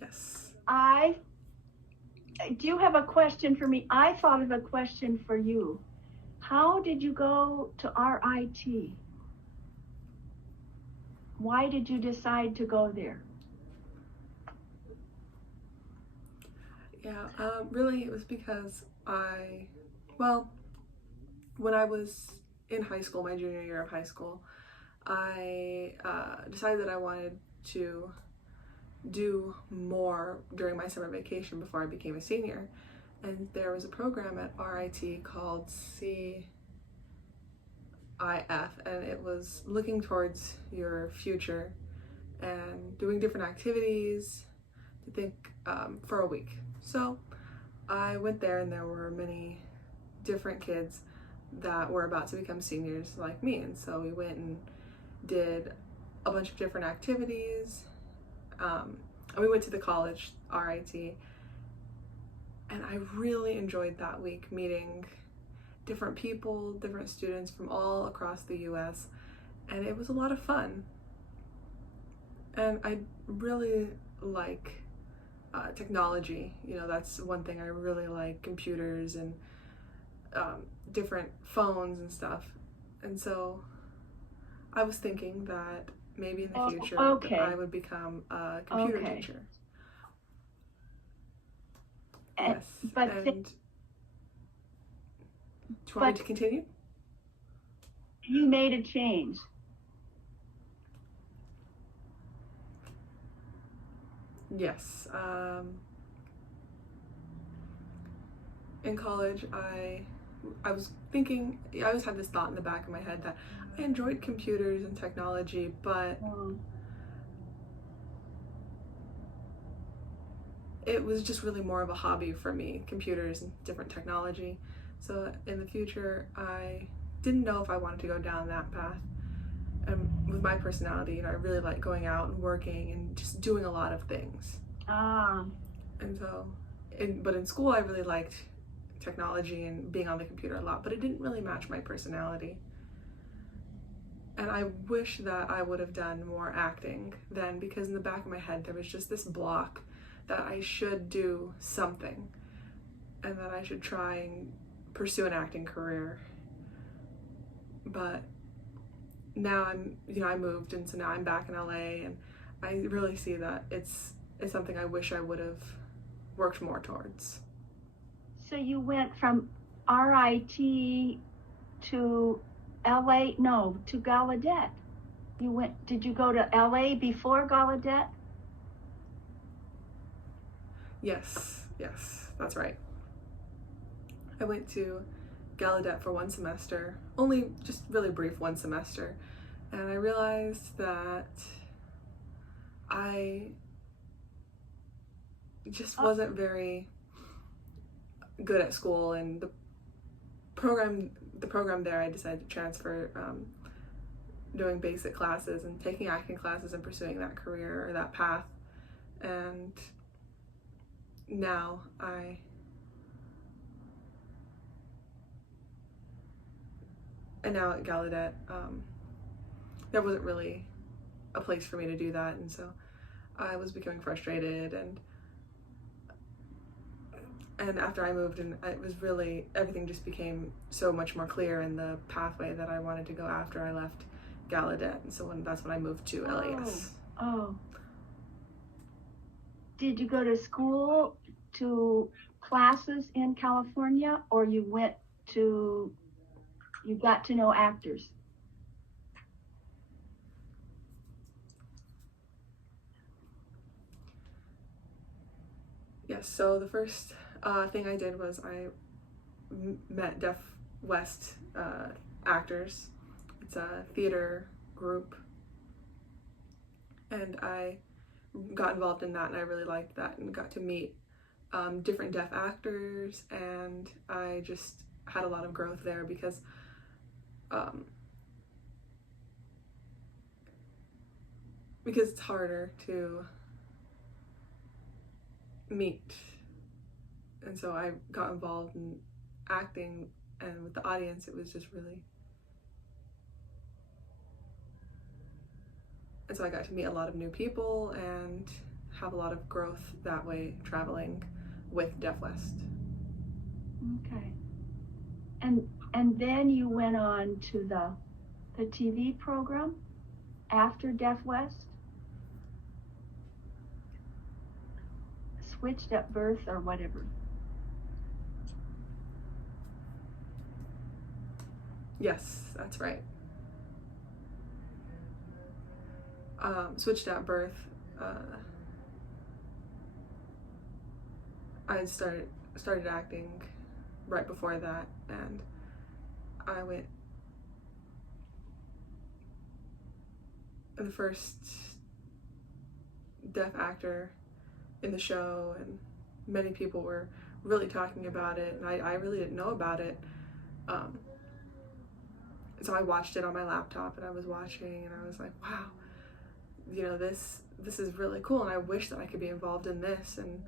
Yes. I do you have a question for me? I thought of a question for you. How did you go to RIT? Why did you decide to go there? Yeah, really, it was because well, when I was in high school, my junior year of high school, I decided that I wanted to do more during my summer vacation before I became a senior. And there was a program at RIT called CIF, and it was looking towards your future and doing different activities to think for a week. So I went there, and there were many different kids that were about to become seniors like me. And so we went and did a bunch of different activities. And we went to the college, RIT, and I really enjoyed that week meeting different people, different students from all across the US, and it was a lot of fun. And I really like technology. You know, that's one thing I really like, computers and different phones and stuff. And so I was thinking that maybe in the Oh, future that I okay. would become a computer Okay. teacher. And, Yes. but And do you want me but to continue? you made a change. Yes. In college, I was thinking, I always had this thought in the back of my head that I enjoyed computers and technology, but Um, it was just really more of a hobby for me, computers and different technology. So in the future, I didn't know if I wanted to go down that path. And with my personality, you know, I really like going out and working and just doing a lot of things. ah, And so, but in school, I really liked technology and being on the computer a lot, but it didn't really match my personality. And I wish that I would have done more acting then, because in the back of my head there was just this block that I should do something and that I should try and pursue an acting career. But now I moved, and so now I'm back in LA, and I really see that it's something I wish I would have worked more towards. so you went from RIT to LA? No, to Gallaudet. You went. Did you go to LA before Gallaudet? Yes, that's right. I went to Gallaudet for one semester, only just really brief one semester, and I realized that I just Oh, wasn't very good at school, and the program there, I decided to transfer, doing basic classes and taking acting classes and pursuing that career or that path. And now now at Gallaudet, there wasn't really a place for me to do that, and so I was becoming frustrated. And after I moved, and it was really, everything just became so much more clear in the pathway that I wanted to go after I left Gallaudet. And so that's when I moved to oh, LAS. oh. Did you go to school to classes in California, or you got to know actors? Yes, so the first thing I did was I met Deaf West actors. It's a theater group, and I got involved in that, and I really liked that, and got to meet different deaf actors, and I just had a lot of growth there because um, it's harder to meet. And so I got involved in acting, and with the audience, it was just really. And so I got to meet a lot of new people and have a lot of growth that way traveling with Deaf West. Okay. And then you went on to the TV program after Deaf West? Switched at Birth or whatever. Yes, that's right. Switched at Birth. I started acting right before that, and I went the first deaf actor in the show, and many people were really talking about it, and I really didn't know about it. So I watched it on my laptop, and I was watching, and I was like, wow, you know, this is really cool, and I wish that I could be involved in this. And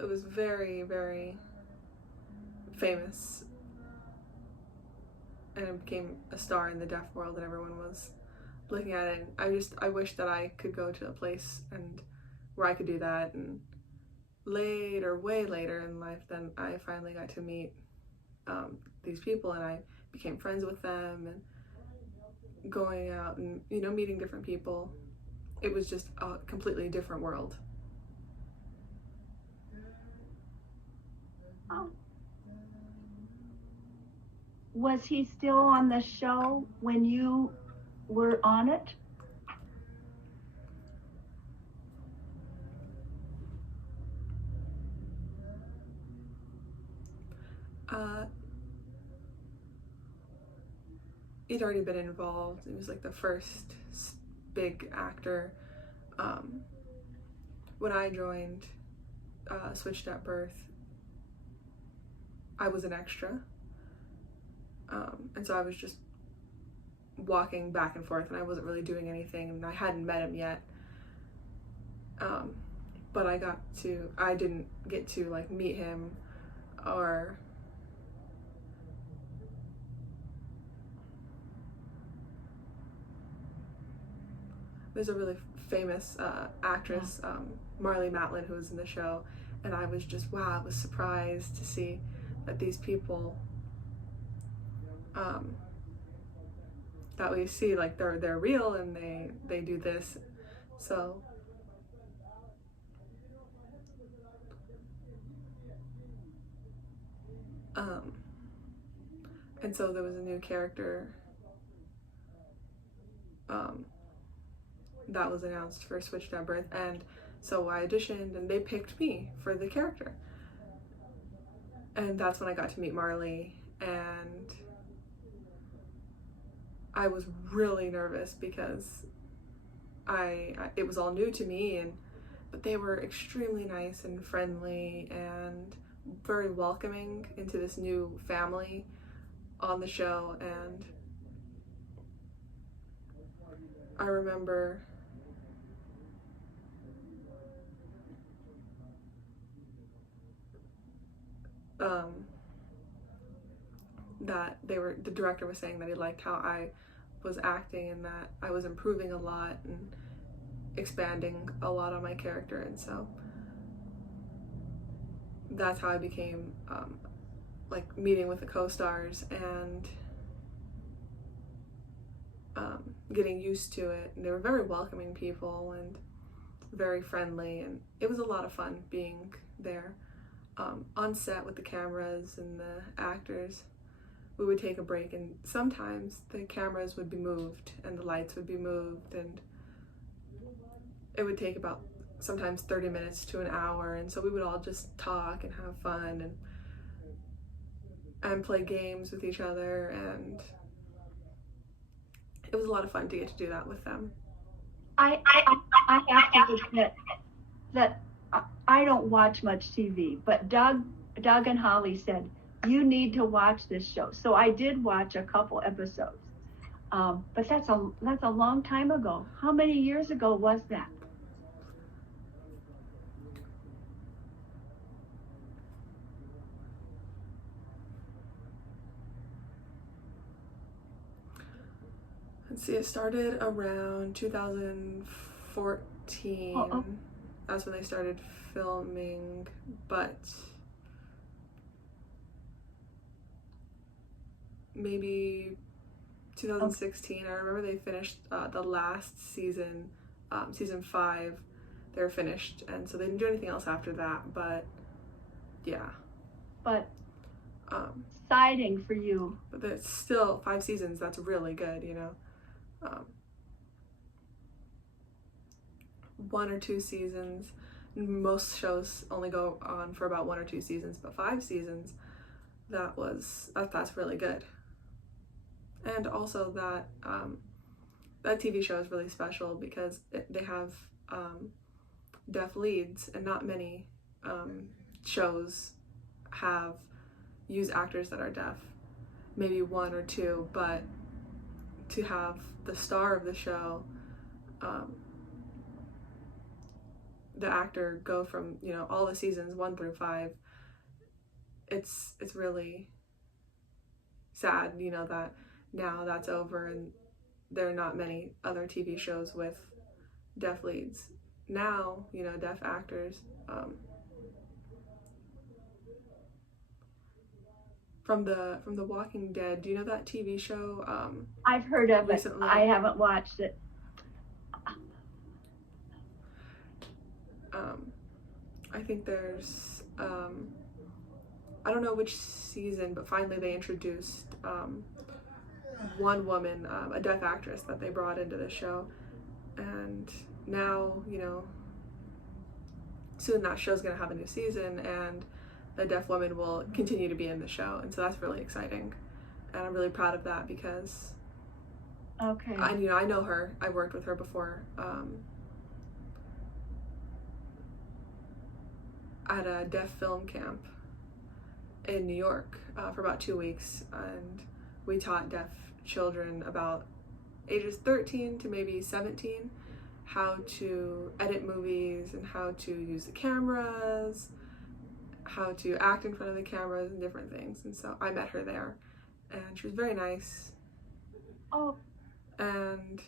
it was very, very famous, and it became a star in the deaf world, and everyone was looking at it. And I wish that I could go to a place and where I could do that. And way later in life, then I finally got to meet these people, and I became friends with them, and going out and, you know, meeting different people. It was just a completely different world. Oh. Was he still on the show when you were on it? He'd already been involved. He was like the first big actor. When I joined Switched at Birth, I was an extra. And so I was just walking back and forth, and I wasn't really doing anything, and I hadn't met him yet. But I didn't get to like meet him, or there's a really famous actress, Marlee Matlin, who was in the show, and I was just, wow, I was surprised to see that these people that we see, like, they're real, and they do this. So and so there was a new character that was announced for Switched at Birth, and so I auditioned, and they picked me for the character. And that's when I got to meet Marlee, and I was really nervous because it was all new to me, but they were extremely nice and friendly and very welcoming into this new family on the show. And I remember that the director was saying that he liked how I was acting, and that I was improving a lot and expanding a lot on my character. And so that's how I became like meeting with the co-stars and getting used to it. And they were very welcoming people and very friendly, and it was a lot of fun being there on set with the cameras and the actors. We would take a break, and sometimes the cameras would be moved and the lights would be moved, and it would take about sometimes 30 minutes to an hour, and so we would all just talk and have fun and play games with each other, and it was a lot of fun to get to do that with them. I have to admit that I don't watch much TV, but Doug and Holly said, you need to watch this show. So I did watch a couple episodes. But that's a long time ago. How many years ago was that? See, it started around 2014. Oh. That's when they started filming, but maybe 2016. I remember they finished the last season, season 5. They were finished, and so they didn't do anything else after that. But yeah, But um, exciting for you. but there's still 5 seasons. That's really good, you know. 1 or 2 seasons. Most shows only go on for about 1 or 2 seasons, but 5 seasons. That's really good. And also that that TV show is really special because they have deaf leads, and not many shows use actors that are deaf. Maybe 1 or 2, but to have the star of the show, the actor, go from, you know, all the seasons 1 through 5, it's really sad, you know, that now that's over and there are not many other TV shows with deaf leads. Now, you know, deaf actors, from the Walking Dead. Do you know that TV show? I've heard of recently? it. I haven't watched it. I think there's I don't know which season, but finally they introduced one woman, a deaf actress that they brought into the show, and now, you know, soon that show's gonna have a new season, and the deaf woman will continue to be in the show, and so that's really exciting, and I'm really proud of that because Okay. I know her. I worked with her before at a deaf film camp in New York for about 2 weeks, and we taught deaf children about ages 13 to maybe 17 how to edit movies and how to use the cameras, how to act in front of the cameras and different things. And so I met her there, and she was very nice. Oh. And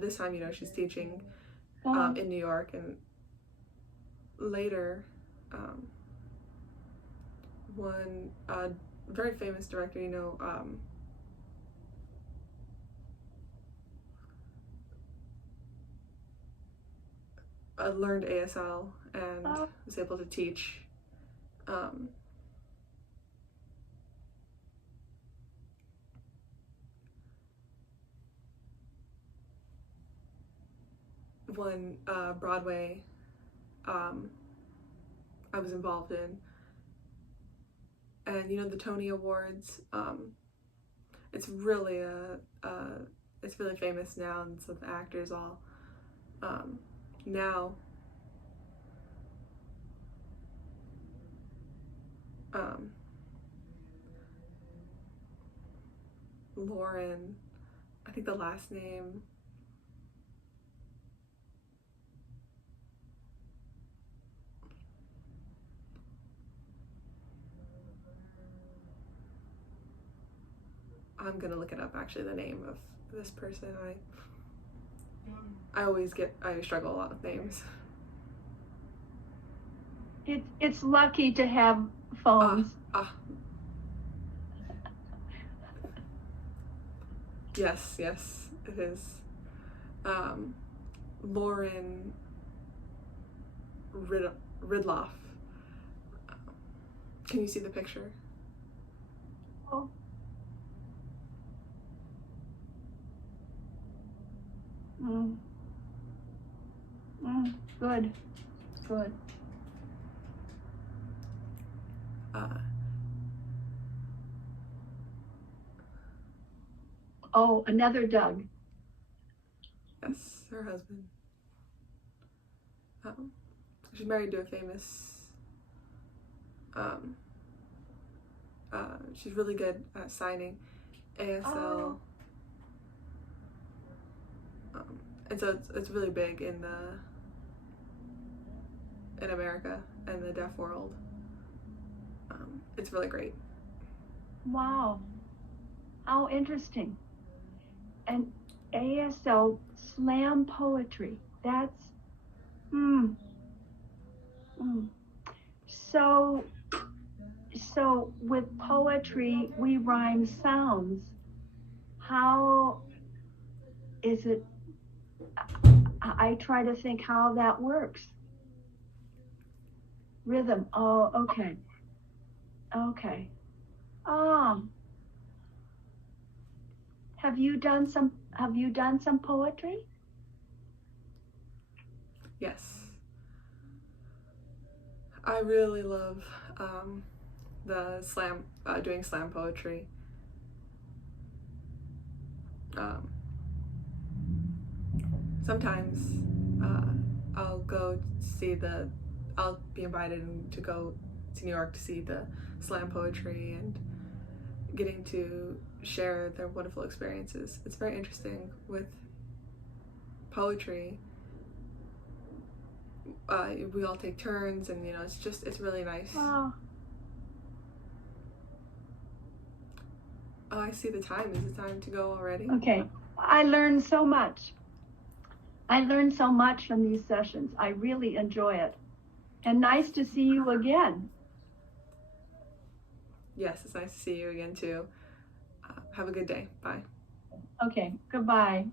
this time, you know, she's teaching in New York, and later one very famous director, you know, I learned ASL and was able to teach one Broadway I was involved in, and you know, the Tony Awards, it's really it's really famous now, and so the actors all now Lauren, I think the last name, I'm gonna look it up, actually, the name of this person. I struggle a lot with names. It's lucky to have phones. Yes, it is. Lauren Ridloff. Can you see the picture? Oh. Good. Oh, another Doug. Yes, her husband. She's married to a famous. She's really good at signing ASL. And so it's really big in America and the deaf world. It's really great. Wow. How interesting. And ASL slam poetry. That's mm, mm. So with poetry we rhyme sounds. How is it? I try to think how that works. Rhythm. Oh, okay. Okay. Um, have you done some poetry? Yes. I really love doing slam poetry. Sometimes I'll be invited to go to New York to see the slam poetry and getting to share their wonderful experiences. It's very interesting with poetry. We all take turns, and it's really nice. Oh, I see the time. Is it time to go already? okay. I learned so much. I learned so much from these sessions. I really enjoy it. And nice to see you again. Yes, it's nice to see you again too. Have a good day. Bye. Okay, goodbye.